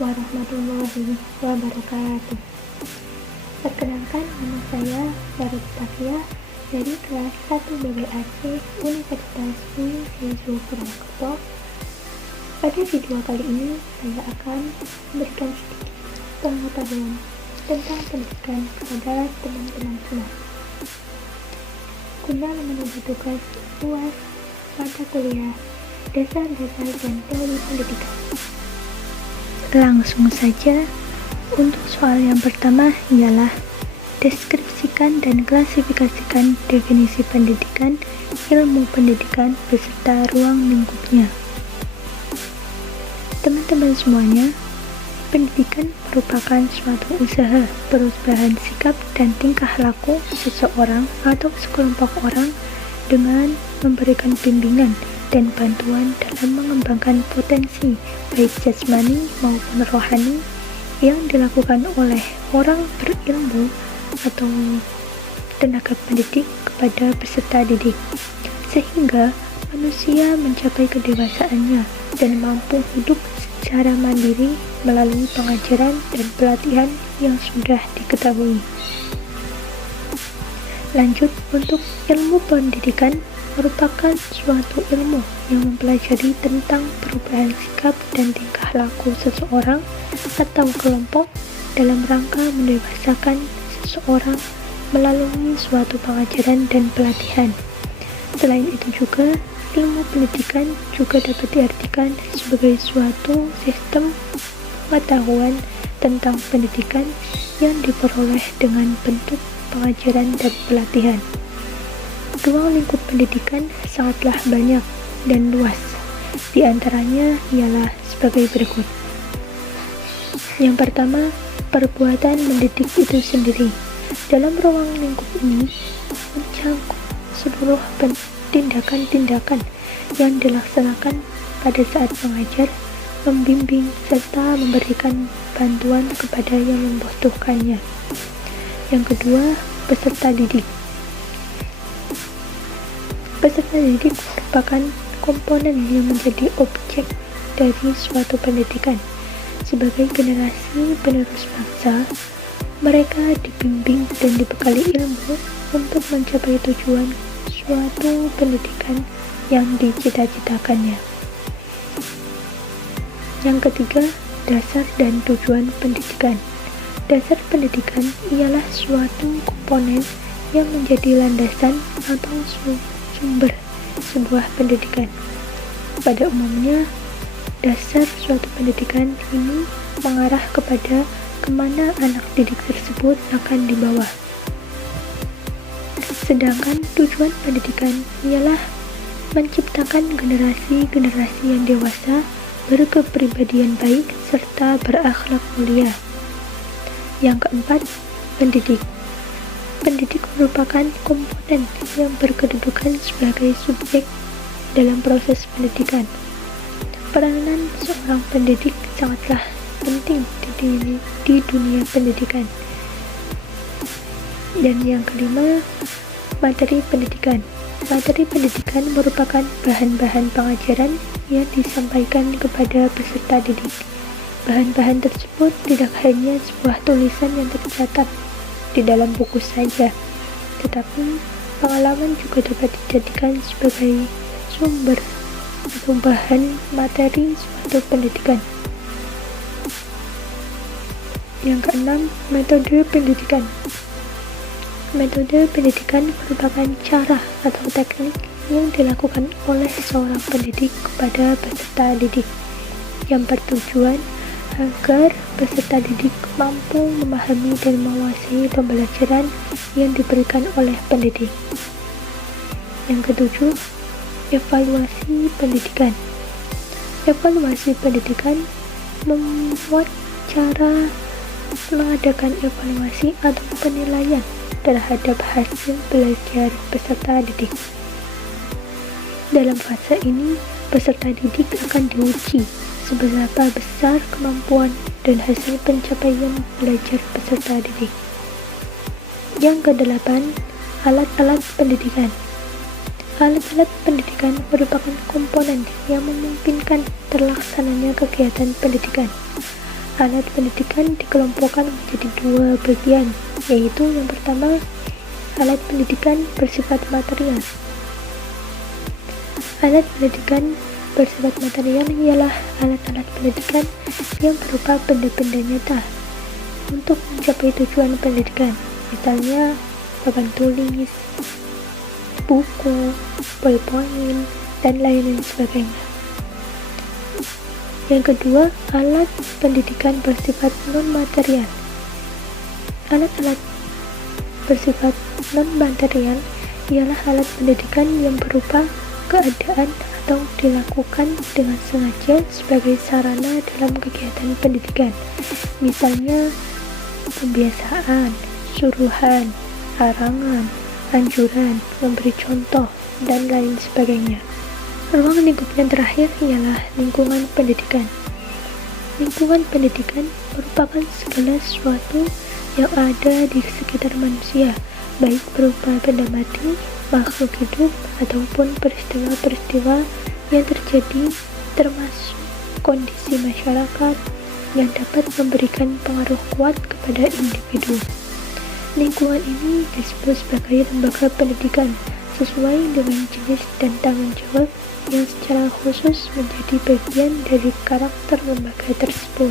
warahmatullahi wabarakatuh. Perkenalkan, nama saya Sarah Tafia dari kelas 1 BBAC Universitas UI Yesus Purwokerto. Pada video kali ini, saya akan memberikan sedikit pengetahuan tentang pendidikan kepada teman-teman semua, guna memenuhi tugas UAS mata kuliah Dasar-Dasar dan Teori Pendidikan. Langsung saja, untuk soal yang pertama ialah deskripsikan dan klasifikasikan definisi pendidikan, ilmu pendidikan, beserta ruang lingkupnya. Teman-teman semuanya, pendidikan merupakan suatu usaha perubahan sikap dan tingkah laku seseorang atau sekelompok orang dengan memberikan bimbingan dan bantuan dalam mengembangkan potensi baik jasmani maupun rohani yang dilakukan oleh orang berilmu atau tenaga pendidik kepada peserta didik, sehingga manusia mencapai kedewasaannya dan mampu hidup secara mandiri melalui pengajaran dan pelatihan yang sudah diketahui. Lanjut, untuk ilmu pendidikan merupakan suatu ilmu yang mempelajari tentang perubahan sikap dan tingkah laku seseorang atau kelompok dalam rangka mendewasakan seseorang melalui suatu pengajaran dan pelatihan. Selain itu juga, ilmu pendidikan juga dapat diartikan sebagai suatu sistem pengetahuan tentang pendidikan yang diperoleh dengan bentuk pengajaran dan pelatihan. Ruang lingkup pendidikan sangatlah banyak dan luas. Di antaranya ialah sebagai berikut. Yang pertama, perbuatan mendidik itu sendiri. Dalam ruang lingkup ini mencangkup seluruh tindakan-tindakan yang dilaksanakan pada saat mengajar, membimbing, serta memberikan bantuan kepada yang membutuhkannya. Yang kedua, peserta didik. Peserta didik merupakan komponen yang menjadi objek dari suatu pendidikan. Sebagai generasi penerus bangsa, mereka dibimbing dan dibekali ilmu untuk mencapai tujuan suatu pendidikan yang dicita-citakannya. Yang ketiga, dasar dan tujuan pendidikan. Dasar pendidikan ialah suatu komponen yang menjadi landasan atau sumber sebuah pendidikan. Pada umumnya, dasar suatu pendidikan ini mengarah kepada kemana anak didik tersebut akan dibawa. Sedangkan tujuan pendidikan ialah menciptakan generasi-generasi yang dewasa, berkepribadian baik, serta berakhlak mulia. Yang keempat, pendidik. Pendidik merupakan komponen yang berkedudukan sebagai subjek dalam proses pendidikan. Peranan seorang pendidik sangatlah penting di dunia pendidikan. Dan yang kelima, materi pendidikan. Materi pendidikan merupakan bahan-bahan pengajaran yang disampaikan kepada peserta didik. Bahan-bahan tersebut tidak hanya sebuah tulisan yang tercatat di dalam buku saja, tetapi pengalaman juga dapat dijadikan sebagai sumber atau bahan materi suatu pendidikan. Yang keenam, metode pendidikan. Metode pendidikan merupakan cara atau teknik yang dilakukan oleh seorang pendidik kepada peserta didik yang bertujuan agar peserta didik mampu memahami dan menguasai pembelajaran yang diberikan oleh pendidik. Yang ketujuh, evaluasi pendidikan. Evaluasi pendidikan membuat cara mengadakan evaluasi atau penilaian terhadap hasil belajar peserta didik. Dalam fase ini, peserta didik akan diuji seberapa besar kemampuan dan hasil pencapaian belajar peserta didik. Yang kedelapan, alat-alat pendidikan. Alat-alat pendidikan merupakan komponen yang memungkinkan terlaksananya kegiatan pendidikan. Alat pendidikan dikelompokkan menjadi dua bagian, yaitu yang pertama, alat pendidikan bersifat material. Alat pendidikan bersifat material ialah alat-alat pendidikan yang berupa benda-benda nyata untuk mencapai tujuan pendidikan, misalnya papan tulis, buku, ballpoint, dan lain-lain sebagainya. Yang kedua, alat pendidikan bersifat non-material. Alat-alat bersifat non-material ialah alat pendidikan yang berupa keadaan atau dilakukan dengan sengaja sebagai sarana dalam kegiatan pendidikan, misalnya pembiasaan, suruhan, larangan, anjuran, memberi contoh, dan lain sebagainya. Ruang lingkup yang terakhir ialah lingkungan pendidikan. Lingkungan pendidikan merupakan segala sesuatu yang ada di sekitar manusia, baik berupa benda mati, makhluk hidup, ataupun peristiwa-peristiwa yang terjadi, termasuk kondisi masyarakat yang dapat memberikan pengaruh kuat kepada individu. Lingkungan ini disebut sebagai lembaga pendidikan sesuai dengan jenis dan tanggung jawab yang secara khusus menjadi bagian dari karakter lembaga tersebut.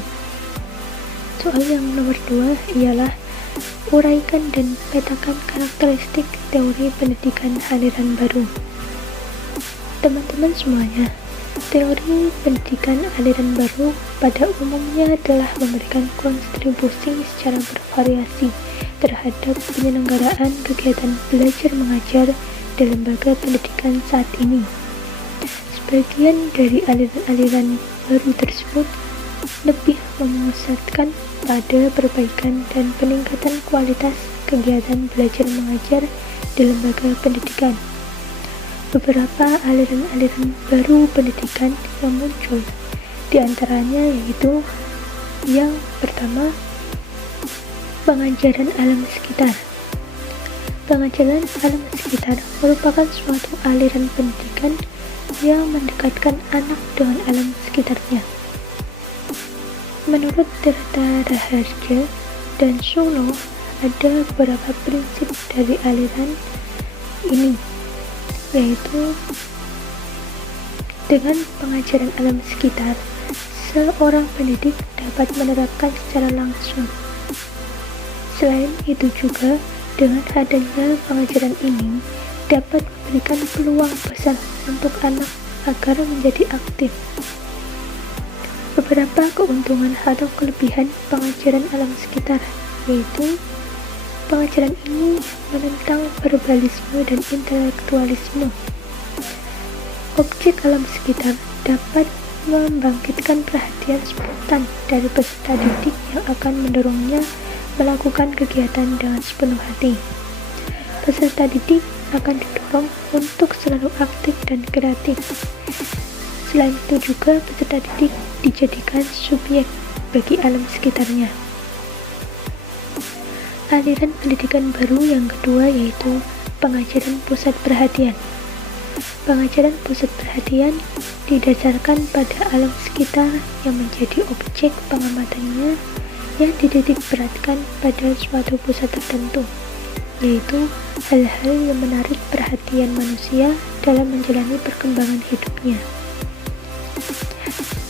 Soal yang nomor 2 ialah uraikan dan petakan karakteristik teori pendidikan aliran baru. Teman-teman semuanya, teori pendidikan aliran baru pada umumnya telah memberikan kontribusi secara bervariasi terhadap penyelenggaraan kegiatan belajar mengajar di lembaga pendidikan saat ini. Sebagian dari aliran-aliran baru tersebut lebih memusatkan pada perbaikan dan peningkatan kualitas kegiatan belajar mengajar di lembaga pendidikan. Beberapa aliran-aliran baru pendidikan yang muncul, di antaranya yaitu yang pertama, pengajaran alam sekitar. Pengajaran alam sekitar merupakan suatu aliran pendidikan yang mendekatkan anak dengan alam sekitarnya. Menurut Tirta Raharja dan Solo, ada beberapa prinsip dari aliran ini, yaitu dengan pengajaran alam sekitar, seorang pendidik dapat menerapkan secara langsung. Selain itu juga, dengan adanya pengajaran ini, dapat memberikan peluang besar untuk anak agar menjadi aktif. Beberapa keuntungan atau kelebihan pengajaran alam sekitar, yaitu pengajaran ini menentang verbalisme dan intelektualisme. Objek alam sekitar dapat membangkitkan perhatian spontan dari peserta didik yang akan mendorongnya melakukan kegiatan dengan sepenuh hati. Peserta didik akan didorong untuk selalu aktif dan kreatif. Selain itu juga peserta didik dijadikan subjek bagi alam sekitarnya. Aliran pendidikan baru yang kedua yaitu pengajaran pusat perhatian. Pengajaran pusat perhatian didasarkan pada alam sekitar yang menjadi objek pengamatannya yang dititik beratkan pada suatu pusat tertentu, yaitu hal-hal yang menarik perhatian manusia dalam menjalani perkembangan hidupnya.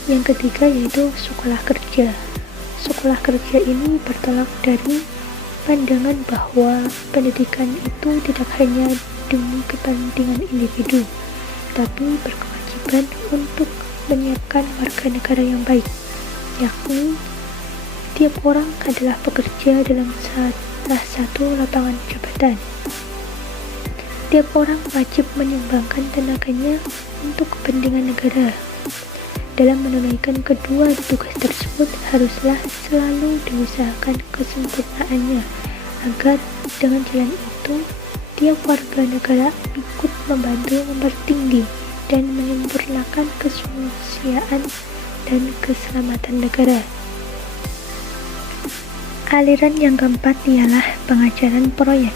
Yang ketiga yaitu sekolah kerja. Sekolah kerja ini bertolak dari pandangan bahwa pendidikan itu tidak hanya demi kepentingan individu, tapi berkewajiban untuk menyiapkan warga negara yang baik, yakni tiap orang adalah pekerja dalam salah satu lapangan jabatan. Tiap orang wajib menyumbangkan tenaganya untuk kepentingan negara. Dalam menunaikan kedua tugas tersebut haruslah selalu diusahakan kesempurnaannya, agar dengan jalan itu tiap warga negara ikut membantu mempertinggi dan menyempurnakan kemanusiaan dan keselamatan negara. Aliran yang keempat ialah pengajaran proyek.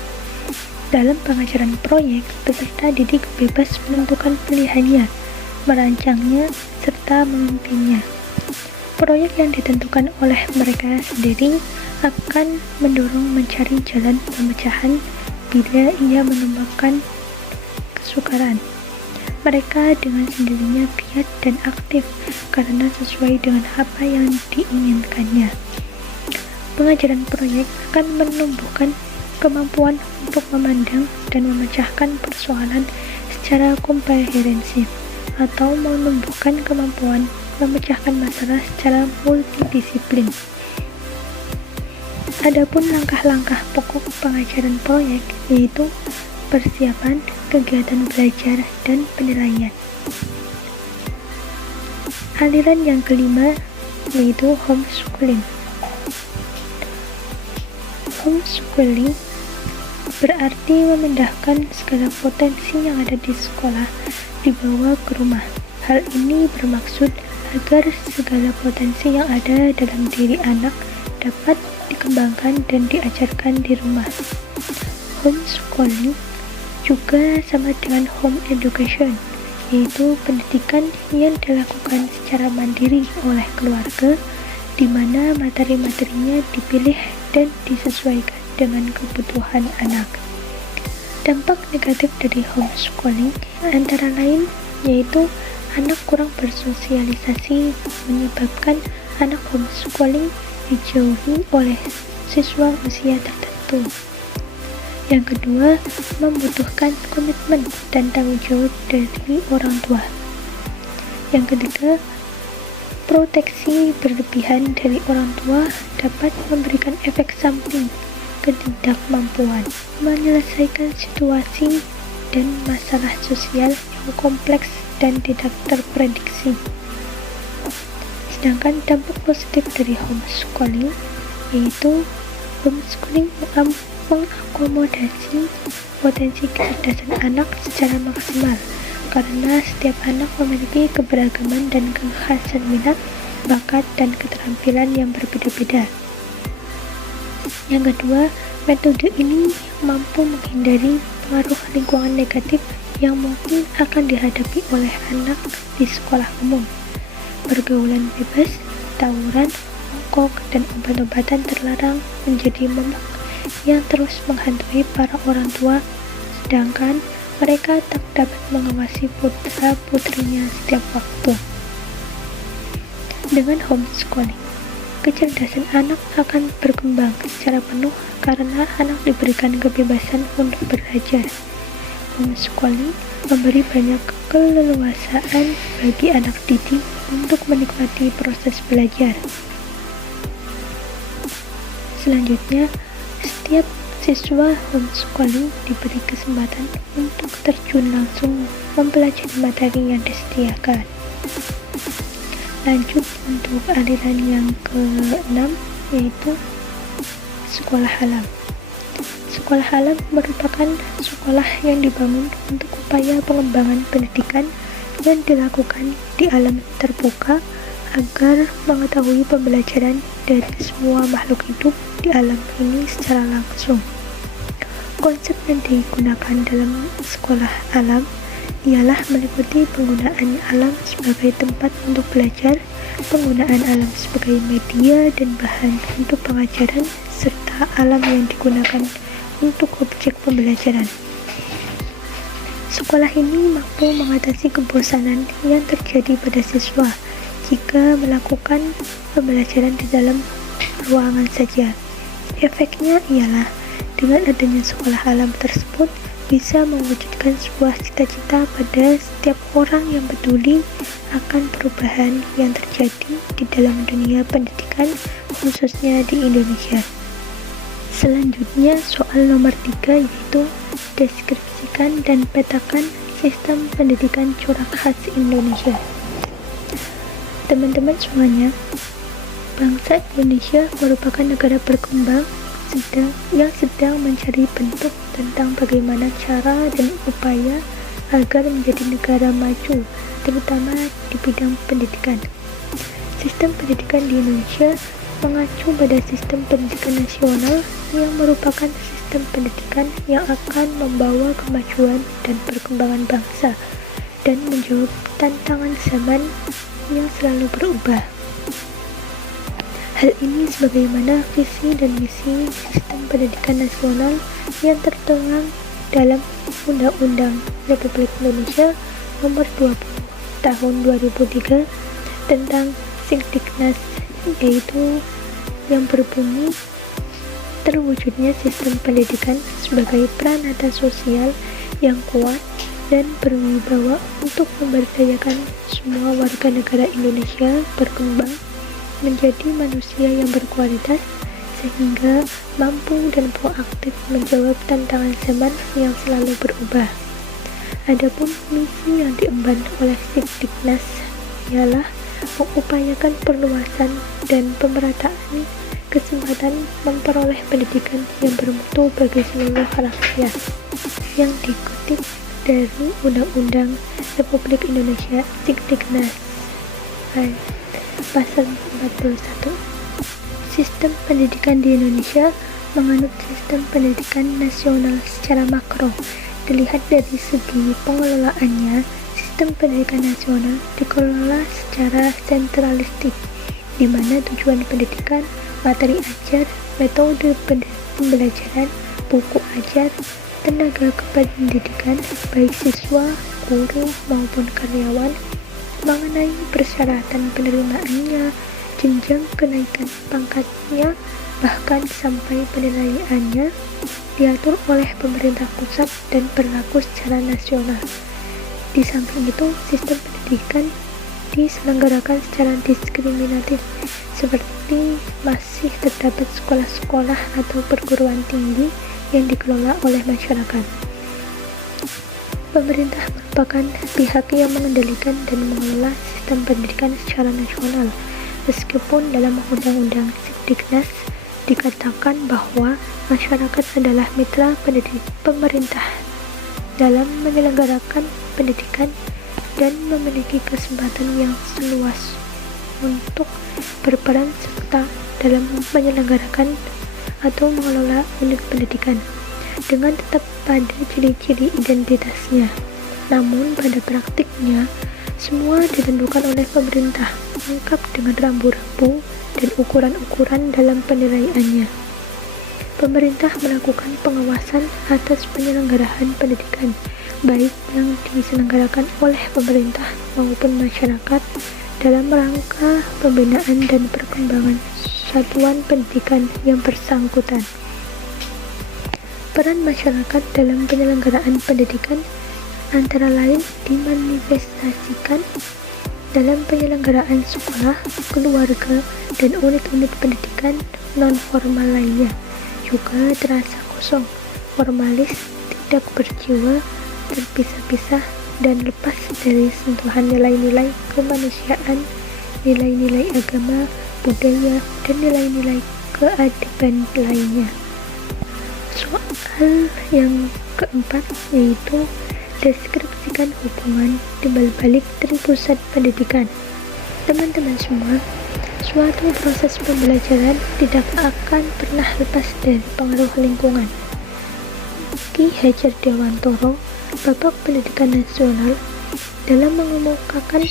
Dalam pengajaran proyek, peserta didik bebas menentukan pilihannya, merancangnya, serta memimpinnya. Proyek yang ditentukan oleh mereka sendiri akan mendorong mencari jalan pemecahan bila ia menemukan kesukaran. Mereka dengan sendirinya giat dan aktif karena sesuai dengan apa yang diinginkannya. Pengajaran proyek akan menumbuhkan kemampuan untuk memandang dan memecahkan persoalan secara komprehensif atau menumbuhkan kemampuan memecahkan masalah secara multidisiplin. Adapun langkah-langkah pokok pengajaran proyek yaitu persiapan, kegiatan belajar, dan penilaian. Aliran yang kelima yaitu homeschooling. Homeschooling berarti memindahkan segala potensi yang ada di sekolah dibawa ke rumah. Hal ini bermaksud agar segala potensi yang ada dalam diri anak dapat dikembangkan dan diajarkan di rumah. Homeschooling juga sama dengan home education, yaitu pendidikan yang dilakukan secara mandiri oleh keluarga, di mana materi-materinya dipilih dan disesuaikan dengan kebutuhan anak. Dampak negatif dari homeschooling antara lain yaitu anak kurang bersosialisasi, menyebabkan anak homeschooling dijauhi oleh siswa usia tertentu. Yang kedua, membutuhkan komitmen dan tanggung jawab dari orang tua. Yang ketiga, proteksi berlebihan dari orang tua dapat memberikan efek samping ketidakmampuan menyelesaikan situasi dan masalah sosial yang kompleks dan tidak terprediksi. Sedangkan dampak positif dari homeschooling yaitu homeschooling mengakomodasi potensi kecerdasan anak secara maksimal karena setiap anak memiliki keberagaman dan kekhasan minat, bakat, dan keterampilan yang berbeda-beda. Yang kedua, metode ini mampu menghindari pengaruh lingkungan negatif yang mungkin akan dihadapi oleh anak di sekolah umum. Pergaulan bebas, tawuran, mongkok, dan obat-obatan terlarang menjadi momok yang terus menghantui para orang tua, sedangkan mereka tak dapat mengawasi putra-putrinya setiap waktu. Dengan homeschooling, kecerdasan anak akan berkembang secara penuh karena anak diberikan kebebasan untuk belajar. Homeschooling memberi banyak keleluasaan bagi anak didik untuk menikmati proses belajar. Selanjutnya, setiap siswa homeschooling diberi kesempatan untuk terjun langsung mempelajari materi yang disediakan. Lanjut untuk aliran yang ke-6 yaitu sekolah alam. Sekolah alam merupakan sekolah yang dibangun untuk upaya pengembangan pendidikan yang dilakukan di alam terbuka agar mengetahui pembelajaran dari semua makhluk hidup di alam ini secara langsung. Konsep yang digunakan dalam sekolah alam ialah meliputi penggunaan alam sebagai tempat untuk belajar, penggunaan alam sebagai media dan bahan untuk pengajaran, serta alam yang digunakan untuk objek pembelajaran. Sekolah ini mampu mengatasi kebosanan yang terjadi pada siswa jika melakukan pembelajaran di dalam ruangan saja. Efeknya ialah dengan adanya sekolah alam tersebut bisa mewujudkan sebuah cita-cita pada setiap orang yang peduli akan perubahan yang terjadi di dalam dunia pendidikan, khususnya di Indonesia. Selanjutnya, soal nomor 3 yaitu deskripsikan dan petakan sistem pendidikan corak khas Indonesia. Teman-teman semuanya, bangsa Indonesia merupakan negara berkembang yang sedang mencari bentuk tentang bagaimana cara dan upaya agar menjadi negara maju, terutama di bidang pendidikan. Sistem pendidikan di Indonesia mengacu pada sistem pendidikan nasional yang merupakan sistem pendidikan yang akan membawa kemajuan dan perkembangan bangsa dan menjawab tantangan zaman yang selalu berubah. Hal ini sebagaimana visi dan misi sistem pendidikan nasional yang tertuang dalam Undang-Undang Republik Indonesia Nomor 20 Tahun 2003 tentang Sikdiknas, yaitu yang berbunyi terwujudnya sistem pendidikan sebagai pranata sosial yang kuat dan berwibawa untuk memberdayakan semua warga negara Indonesia berkembang menjadi manusia yang berkualitas sehingga mampu dan proaktif menjawab tantangan zaman yang selalu berubah. Adapun misi yang diemban oleh Sikdiknas ialah mengupayakan perluasan dan pemerataan kesempatan memperoleh pendidikan yang bermutu bagi seluruh rakyat, yang dikutip dari Undang-Undang Republik Indonesia Sikdiknas Pasal 41. Sistem pendidikan di Indonesia menganut sistem pendidikan nasional secara makro. Dilihat dari segi pengelolaannya, sistem pendidikan nasional dikelola secara sentralistik, di mana tujuan pendidikan, materi ajar, metode pembelajaran, buku ajar, tenaga kependidikan, baik siswa, guru, maupun karyawan, mengenai persyaratan penerimaannya, jenjang kenaikan pangkatnya, bahkan sampai penilaiannya, diatur oleh pemerintah pusat dan berlaku secara nasional. Di samping itu, sistem pendidikan diselenggarakan secara diskriminatif, seperti masih terdapat sekolah-sekolah atau perguruan tinggi yang dikelola oleh masyarakat. Pemerintah merupakan pihak yang mengendalikan dan mengelola sistem pendidikan secara nasional, meskipun dalam Undang-Undang Sikdiknas dikatakan bahwa masyarakat adalah mitra pemerintah dalam menyelenggarakan pendidikan dan memiliki kesempatan yang seluas untuk berperan serta dalam menyelenggarakan atau mengelola unit pendidikan dengan tetap pada ciri-ciri identitasnya. Namun pada praktiknya, semua ditentukan oleh pemerintah, lengkap dengan rambu-rambu dan ukuran-ukuran dalam penilaiannya. Pemerintah melakukan pengawasan atas penyelenggaraan pendidikan, baik yang diselenggarakan oleh pemerintah maupun masyarakat, dalam rangka pembinaan dan perkembangan satuan pendidikan yang bersangkutan. Peran masyarakat dalam penyelenggaraan pendidikan antara lain dimanifestasikan dalam penyelenggaraan sekolah, keluarga, dan unit-unit pendidikan non-formal lainnya. Juga terasa kosong, formalis, tidak berjiwa, terpisah-pisah, dan lepas dari sentuhan nilai-nilai kemanusiaan, nilai-nilai agama, budaya, dan nilai-nilai keadilan lainnya. Soal yang keempat yaitu deskripsikan hubungan timbal balik dari pusat pendidikan. Teman-teman semua, suatu proses pembelajaran tidak akan pernah lepas dari pengaruh lingkungan. Ki Hajar Dewantoro, Bapak Pendidikan Nasional, dalam mengemukakan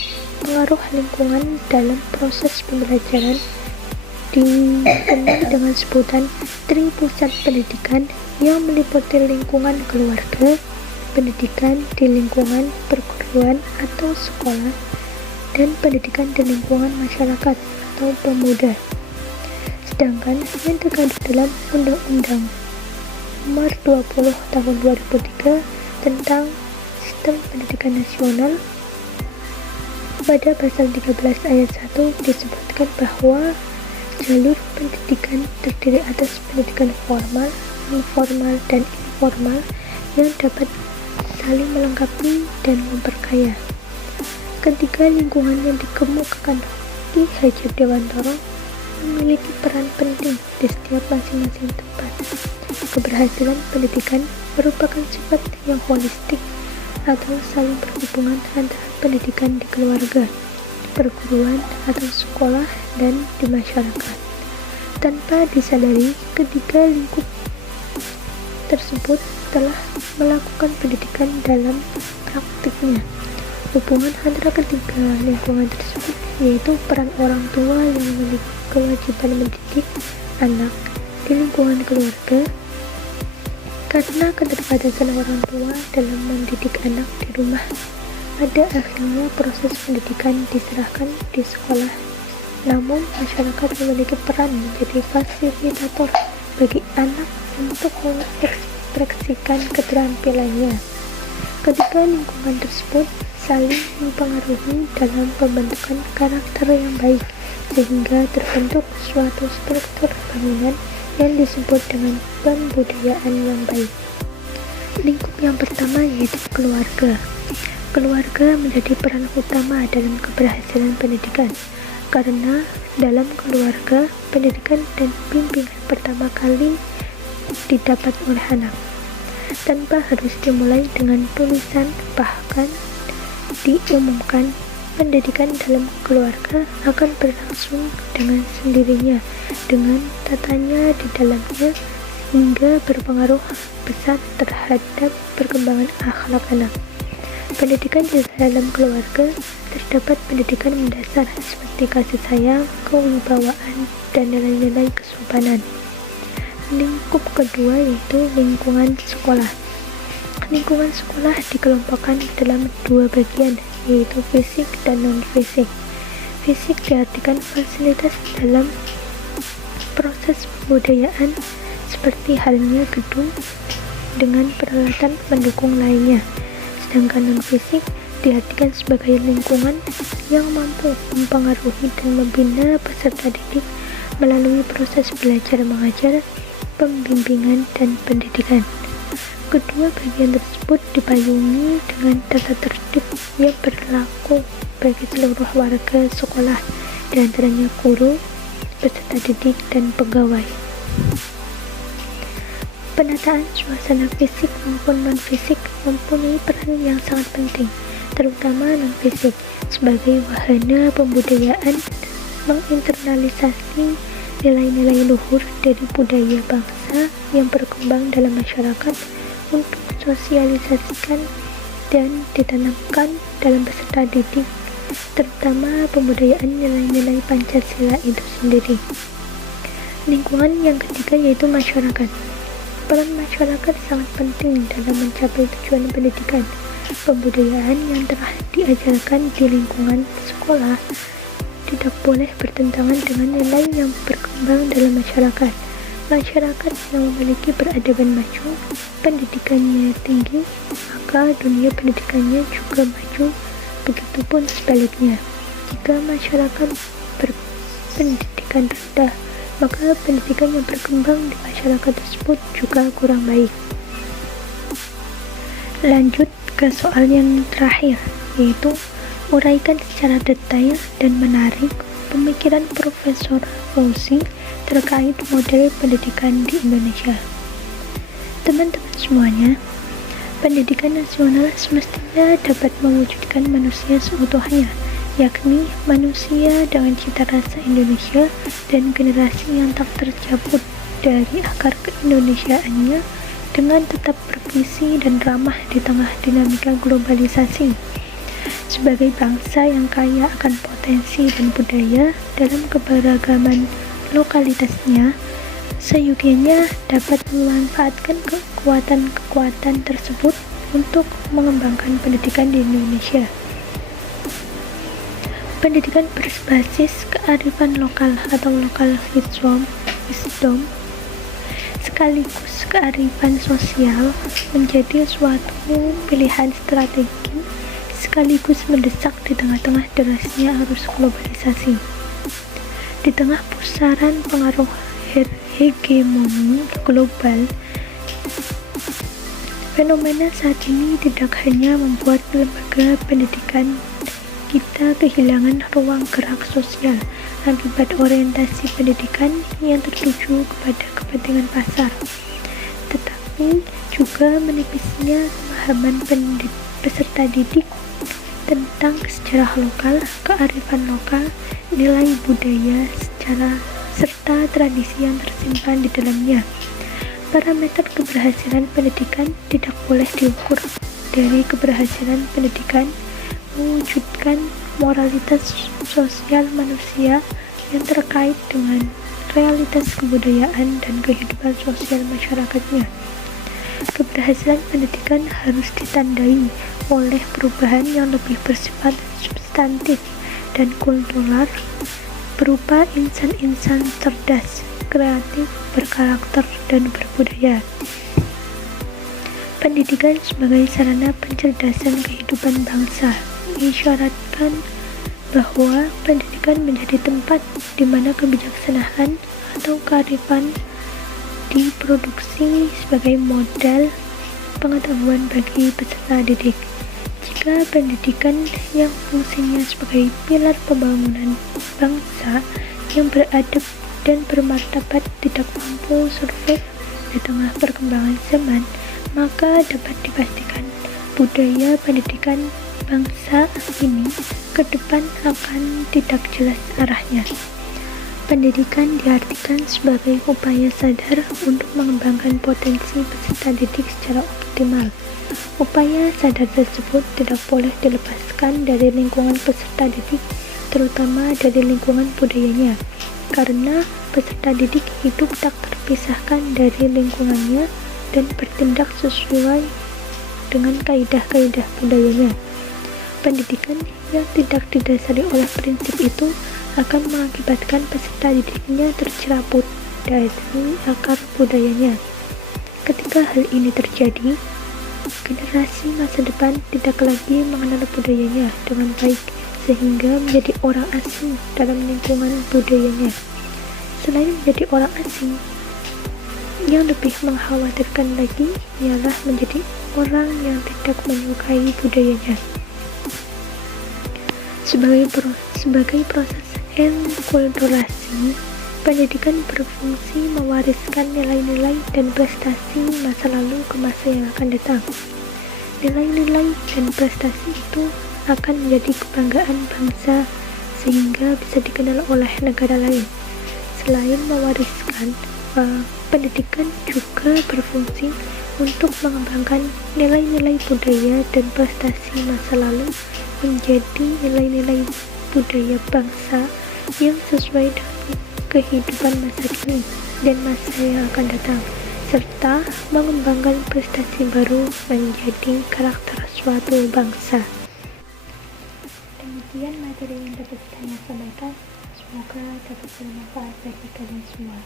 pengaruh lingkungan dalam proses pembelajaran dikenal dengan sebutan Tri Pusat Pendidikan yang meliputi lingkungan keluarga, pendidikan di lingkungan perguruan atau sekolah, dan pendidikan di lingkungan masyarakat atau pemuda. Sedangkan yang terkandung dalam Undang-Undang Nomor 20 Tahun 2003 tentang Sistem Pendidikan Nasional, pada pasal 13 ayat 1 disebutkan bahwa jalur pendidikan terdiri atas pendidikan formal, non-formal, dan informal yang dapat saling melengkapi dan memperkaya. Ketiga lingkungan yang dikemukakan Ki Hajar Dewantoro memiliki peran penting di setiap masing-masing tempat. Keberhasilan pendidikan merupakan sifat yang holistik atau saling berhubungan antara pendidikan di keluarga, perguruan atau sekolah, dan di masyarakat. Tanpa disadari, ketiga lingkup tersebut telah melakukan pendidikan dalam praktiknya. Hubungan antara ketiga lingkungan tersebut yaitu peran orang tua yang kewajiban mendidik anak di lingkungan keluarga karena keterbatasan orang tua dalam mendidik anak di rumah. Pada akhirnya proses pendidikan diserahkan di sekolah, namun masyarakat memiliki peran menjadi fasilitator bagi anak untuk mengekspresikan keterampilannya. Ketiga lingkungan tersebut saling mempengaruhi dalam pembentukan karakter yang baik, sehingga terbentuk suatu struktur bangunan yang disebut dengan pembudayaan yang baik. Lingkup yang pertama yaitu keluarga. Keluarga menjadi peran utama dalam keberhasilan pendidikan, karena dalam keluarga, pendidikan dan bimbingan pertama kali didapat oleh anak. Tanpa harus dimulai dengan tulisan, bahkan diumumkan, pendidikan dalam keluarga akan berlangsung dengan sendirinya, dengan tatanya di dalamnya, hingga berpengaruh besar terhadap perkembangan akhlak anak. Pendidikan di dalam keluarga terdapat pendidikan mendasar seperti kasih sayang, kewibawaan, dan nilai-nilai kesopanan. Lingkup kedua yaitu lingkungan sekolah. Lingkungan sekolah dikelompokkan dalam dua bagian, yaitu fisik dan non-fisik. Fisik diartikan fasilitas dalam proses pembudayaan seperti halnya gedung dengan peralatan pendukung lainnya. Sedangkan non-fisik diartikan sebagai lingkungan yang mampu mempengaruhi dan membina peserta didik melalui proses belajar mengajar, pembimbingan, dan pendidikan. Kedua bagian tersebut dipayungi dengan tata tertib yang berlaku bagi seluruh warga sekolah, di antaranya guru, peserta didik, dan pegawai. Penataan suasana fisik maupun non-fisik mempunyai peran yang sangat penting, terutama non-fisik, sebagai wahana pembudayaan menginternalisasi nilai-nilai luhur dari budaya bangsa yang berkembang dalam masyarakat untuk sosialisasikan dan ditanamkan dalam peserta didik, terutama pembudayaan nilai-nilai Pancasila itu sendiri. Lingkungan yang ketiga yaitu masyarakat. Peran masyarakat sangat penting dalam mencapai tujuan pendidikan. Pembudayaan yang telah diajarkan di lingkungan sekolah tidak boleh bertentangan dengan nilai yang berkembang dalam masyarakat. Masyarakat yang memiliki peradaban maju, pendidikannya tinggi, maka dunia pendidikannya juga maju. Begitupun sebaliknya, jika masyarakat berpendidikan rendah, maka pendidikan yang berkembang di masyarakat tersebut juga kurang baik. Lanjut ke soal yang terakhir, yaitu uraikan secara detail dan menarik pemikiran Profesor Fauzi terkait model pendidikan di Indonesia. Teman-teman semuanya, pendidikan nasional semestinya dapat mewujudkan manusia seutuhnya, yakni manusia dengan cita rasa Indonesia dan generasi yang tak tercabut dari akar keindonesiaannya, dengan tetap bervisi dan ramah di tengah dinamika globalisasi. Sebagai bangsa yang kaya akan potensi dan budaya dalam keberagaman lokalitasnya, seyogianya dapat memanfaatkan kekuatan-kekuatan tersebut untuk mengembangkan pendidikan di Indonesia. Pendidikan berbasis kearifan lokal atau local wisdom sekaligus kearifan sosial menjadi suatu pilihan strategi sekaligus mendesak di tengah-tengah derasnya arus globalisasi. Di tengah pusaran pengaruh hegemoni global, fenomena saat ini tidak hanya membuat lembaga pendidikan kita kehilangan ruang gerak sosial akibat orientasi pendidikan yang tertuju kepada kepentingan pasar, tetapi juga menipisnya pemahaman peserta didik tentang sejarah lokal, kearifan lokal, nilai budaya serta tradisi yang tersimpan di dalamnya. Parameter keberhasilan pendidikan tidak boleh diukur dari keberhasilan pendidikan mewujudkan moralitas sosial manusia yang terkait dengan realitas kebudayaan dan kehidupan sosial masyarakatnya. Keberhasilan pendidikan harus ditandai oleh perubahan yang lebih bersifat substantif dan kultural berupa insan-insan cerdas, kreatif, berkarakter, dan berbudaya. Pendidikan sebagai sarana pencerdasan kehidupan bangsa mengisyaratkan bahwa pendidikan menjadi tempat di mana kebijaksanaan atau kearifan diproduksi sebagai modal pengetahuan bagi peserta didik. Jika pendidikan yang fungsinya sebagai pilar pembangunan bangsa yang beradab dan bermartabat tidak mampu survive di tengah perkembangan zaman, maka dapat dipastikan budaya pendidikan bangsa ini ke depan akan tidak jelas arahnya. Pendidikan diartikan sebagai upaya sadar untuk mengembangkan potensi peserta didik secara optimal. Upaya sadar tersebut tidak boleh dilepaskan dari lingkungan peserta didik, terutama dari lingkungan budayanya, karena peserta didik hidup tak terpisahkan dari lingkungannya dan bertindak sesuai dengan kaidah-kaidah budayanya. Pendidikan yang tidak didasari oleh prinsip itu akan mengakibatkan peserta didiknya tercerabut dari akar budayanya. Ketika hal ini terjadi, generasi masa depan tidak lagi mengenal budayanya dengan baik sehingga menjadi orang asing dalam lingkungan budayanya. Selain menjadi orang asing, yang lebih mengkhawatirkan lagi ialah menjadi orang yang tidak menyukai budayanya. Sebagai proses enkulturasi, pendidikan berfungsi mewariskan nilai-nilai dan prestasi masa lalu ke masa yang akan datang. Nilai-nilai dan prestasi itu akan menjadi kebanggaan bangsa sehingga bisa dikenal oleh negara lain. Selain mewariskan, pendidikan juga berfungsi untuk mengembangkan nilai-nilai budaya dan prestasi masa lalu menjadi nilai-nilai budaya bangsa yang sesuai dengan kehidupan masa kini dan masa yang akan datang, serta mengembangkan prestasi baru menjadi karakter suatu bangsa. Demikian materi yang dapat saya sampaikan. Semoga dapat bermanfaat bagi kalian semua.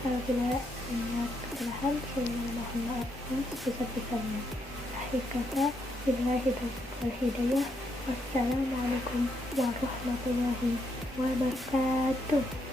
Apabila ada kesalahan, saya mohon maaf sebesar-besarnya. Akhir kata, billahi taufiq wal hidayah. Wassalamualaikum warahmatullahi wabarakatuh.